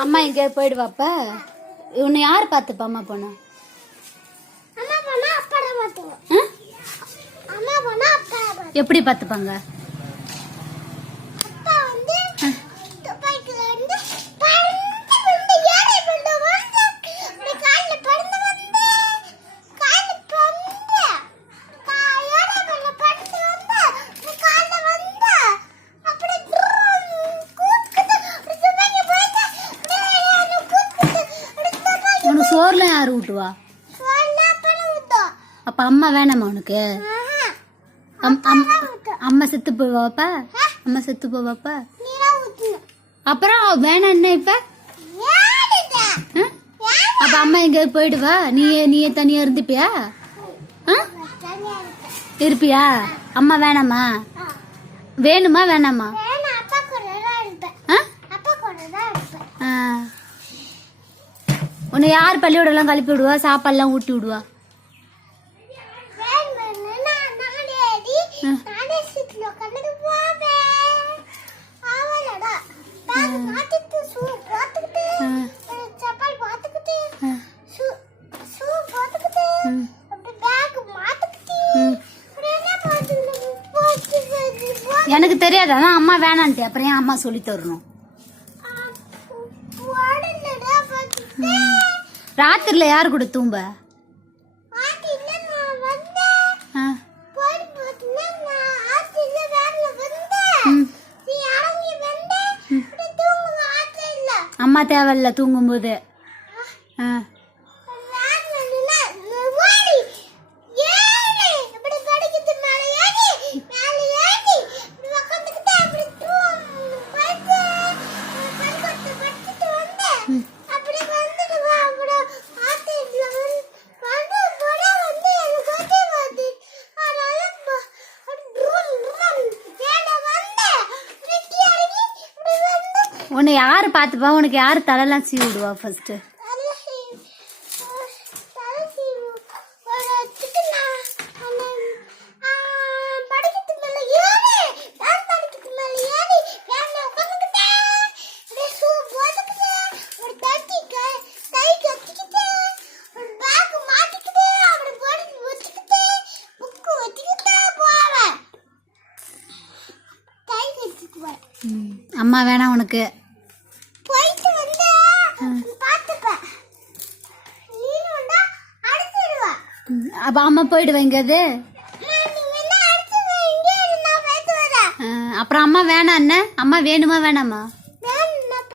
அம்மா இங்கே போயிடுவாப்ப உன்னை யார் பார்த்துப்பா அம்மா போனா எப்படி பார்த்துப்பாங்க சோர்ல யாரு ஊட்டுவா அப்ப அம்மா வேணாமா உனக்கு அம்மா செத்து போவாப்பா அம்மா செத்து போவாப்பா அப்புறம் வேணாம் என்ன இப்ப அப்ப அம்மா எங்க போயிடுவா நீயே தனியா இருந்துப்பியா இருப்பியா அம்மா வேணாமா வேணுமா வேணாமா உன்னை யார் பள்ளியோடலாம் கழிப்பி விடுவா சாப்பாடுலாம் ஊட்டி விடுவா எனக்கு தெரியாது அதான் அம்மா வேணான்ட்டு அப்புறம் ஏன் அம்மா சொல்லி தரணும் ராத்திரில யாரு கூட தூம்ப அம்மா தேவையில்ல தூங்கும் போது உன்னை யாரு பாத்துப்பா உனக்கு யாரு தலைலாம் சீவி விடுவா ஃபர்ஸ்ட் அம்மா வேணாம் உனக்கு அப்ப அம்மா போயிடுவேங்க அது அப்புறம் அம்மா வேணாம் என்ன அம்மா வேணுமா வேணாமா